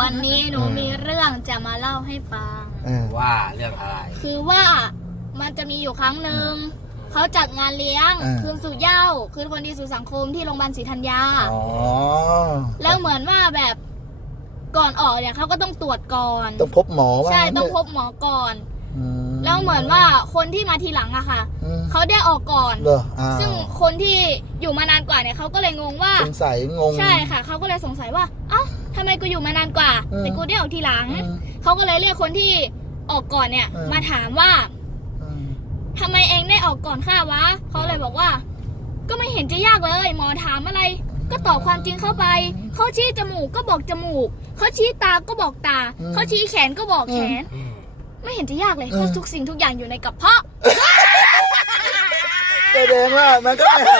วันนี้หนูอืมมีเรื่องจะมาเล่าให้ฟัง เออว่าเรื่องอะไร คือว่ามันจะมีอยู่ครั้งหนึ่งเขาจัดงานเลี้ยงอ่าคืนสู่เหย้าคืนคนดีสู่สังคมที่โรงพยาบาลศรีธัญญา อ๋อแล้วเหมือนว่าแบบก่อนออกเนี่ยเขาก็ต้องตรวจก่อน ต้องพบหมอว่าใช่งั้นต้องเถะพบหมอก่อน อืมแล้วเหมือนว่าคนที่มาทีหลังอะค่ะอืมเขาได้ออกก่อน เหรออ้าวซึ่งคนที่อยู่มานานกว่าเนี่ยเขาก็เลยงงว่าสงสัยงง ใช่ค่ะเขาก็เลยสงสัยว่าเอ้า ทำไมกูอยู่มานานกว่าอืมแต่กูได้ออกทีหลังอืมเขาก็เลยเรียกคนที่ออกก่อนเนี่ยอืมมาถามว่าอืมทำไมเองได้ออกก่อนข้าวะ เขาเลยบอกว่า ก็ไม่เห็นจะยากเลย หมอถามอะไร ก็ตอบความจริงเข้าไป เขาชี้จมูกก็บอกจมูก เขาชี้ตาก็บอกตา เขาชี้แขนก็บอกแขนอืมไม่เห็นจะยากเลยเพราะทุกสิ่งทุกอย่างอยู่ในกระเพาะ แสดงว่ามันก็ไปหา